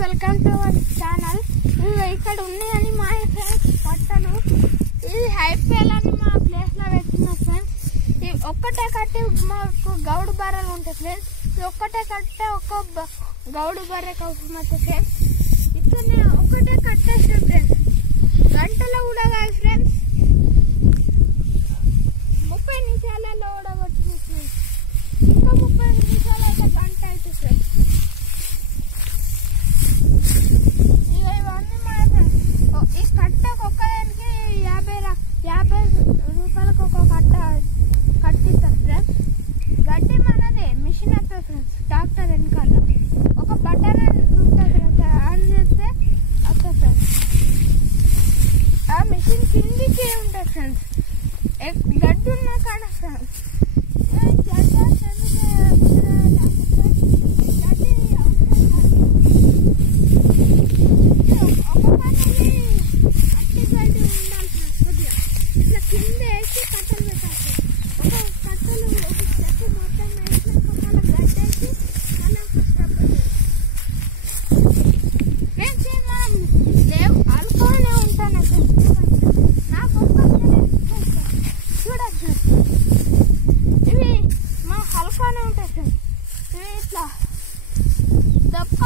Welcome to our channel. ఇక్కడ ఉన్నాయని మా ఫ్రెండ్స్ కట్టలు ఇది హైపేల్ అని మా ప్లేస్ లో పెట్టిన ఫ్రెండ్స్. ఇది ఒక్కటే కట్టి మాకు గౌడు బర్రెలు ఉంటాయి ఫ్రెండ్స్. ఇది ఒక్కటే కట్టే ఒక గౌడు బర్రెకి అవసరం అవుతుంది ఫ్రెండ్స్. ఇట్లనే ఒక్కటే కట్టేస్తాం ఫ్రెండ్స్. గంటలో కూడా కాదు ఫ్రెండ్స్, 30 నిమిషాలలో కూడా కొట్టింది ఫ్రెండ్స్. ఇంకా 30 నిమిషాలు అయితే గంట అవుతుంది ఫ్రెండ్స్. ఇవన్నీ మన ఈ కట్టకు ఒక్కదానికి 50 రూపాయలకు ఒక కట్ట కట్టిస్తారు ఫ్రెండ్స్. గడ్డి మనదే, మిషన్ వస్తుంది ఫ్రెండ్స్. ట్రాక్టర్ వెనకాల ఒక బటన్ ఉంటుంది ఫ్రెండ్స్, ఆన్ చేస్తే వస్తుంది ఫ్రెండ్స్. ఆ మిషన్ కిందికి ఉంటుంది ఫ్రెండ్స్. గడ్డి ఉన్న కాడ ఫ్రెండ్స్ ఇట్లా దక్క